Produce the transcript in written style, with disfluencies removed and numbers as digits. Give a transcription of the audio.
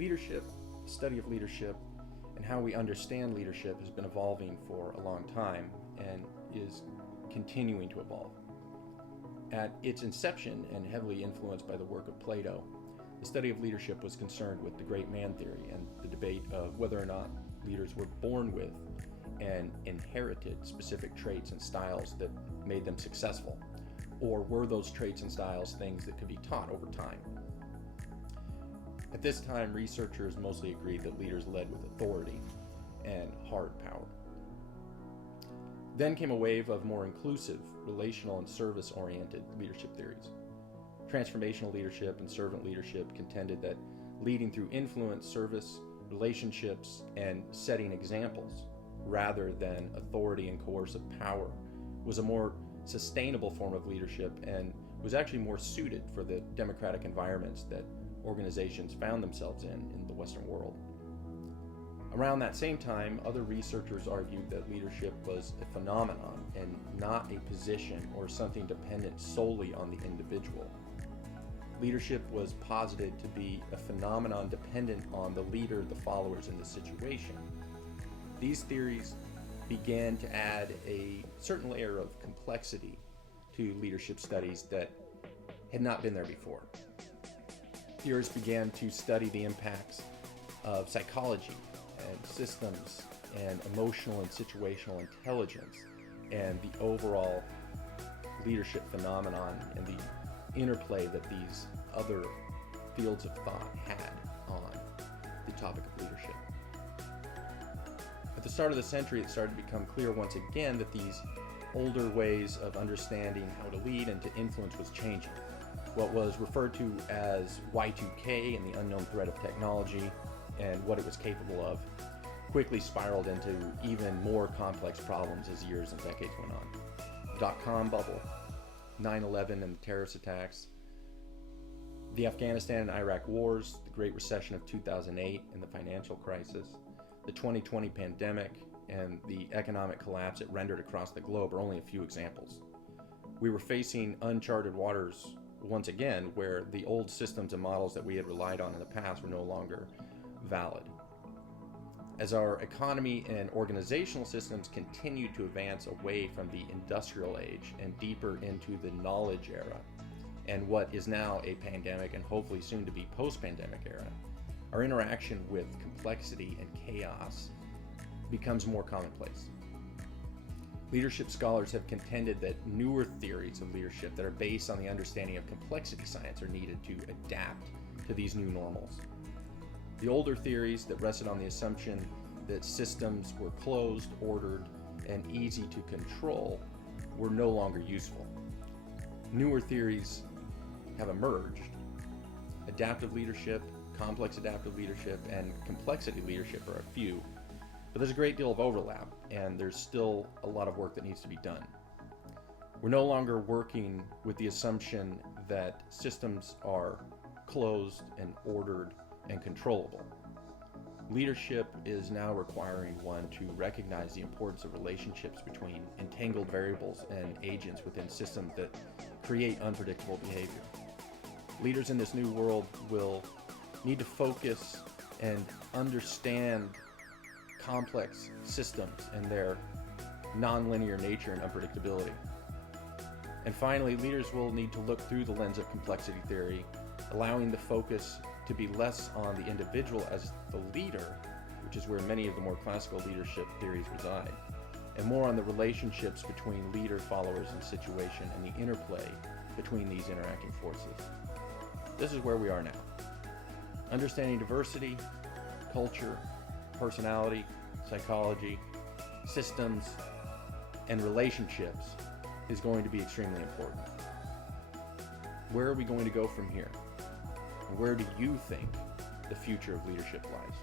Leadership, the study of leadership, and how we understand leadership has been evolving for a long time and is continuing to evolve. At its inception, and heavily influenced by the work of Plato, the study of leadership was concerned with the great man theory and the debate of whether or not leaders were born with and inherited specific traits and styles that made them successful, or were those traits and styles things that could be taught over time. At this time, researchers mostly agreed that leaders led with authority and hard power. Then came a wave of more inclusive, relational, and service-oriented leadership theories. Transformational leadership and servant leadership contended that leading through influence, service, relationships, and setting examples, rather than authority and coercive power, was a more sustainable form of leadership and was actually more suited for the democratic environments that organizations found themselves in the Western world. Around that same time, other researchers argued that leadership was a phenomenon and not a position or something dependent solely on the individual. Leadership was posited to be a phenomenon dependent on the leader, the followers, and the situation. These theories began to add a certain layer of complexity to leadership studies that had not been there before. Theorists began to study the impacts of psychology and systems and emotional and situational intelligence and the overall leadership phenomenon and the interplay that these other fields of thought had on the topic of leadership. At the start of the century, it started to become clear once again that these older ways of understanding how to lead and to influence was changing. What was referred to as Y2K and the unknown threat of technology and what it was capable of quickly spiraled into even more complex problems as years and decades went on. Dot-com bubble, 9/11 and the terrorist attacks, the Afghanistan and Iraq wars, the Great Recession of 2008 and the financial crisis, the 2020 pandemic, and the economic collapse it rendered across the globe are only a few examples. We were facing uncharted waters once again, where the old systems and models that we had relied on in the past were no longer valid. As our economy and organizational systems continued to advance away from the industrial age and deeper into the knowledge era, and what is now a pandemic and hopefully soon to be post-pandemic era, our interaction with complexity and chaos becomes more commonplace. Leadership scholars have contended that newer theories of leadership that are based on the understanding of complexity science are needed to adapt to these new normals. The older theories that rested on the assumption that systems were closed, ordered, and easy to control were no longer useful. Newer theories have emerged. Adaptive leadership, complex adaptive leadership, and complexity leadership are a few. But there's a great deal of overlap, and there's still a lot of work that needs to be done. We're no longer working with the assumption that systems are closed and ordered and controllable. Leadership is now requiring one to recognize the importance of relationships between entangled variables and agents within systems that create unpredictable behavior. Leaders in this new world will need to focus and understand complex systems and their nonlinear nature and unpredictability. And finally, leaders will need to look through the lens of complexity theory, allowing the focus to be less on the individual as the leader, which is where many of the more classical leadership theories reside, and more on the relationships between leader, followers, and situation, and the interplay between these interacting forces. This is where we are now. Understanding diversity, culture, personality, psychology, systems, and relationships is going to be extremely important. Where are we going to go from here? And where do you think the future of leadership lies?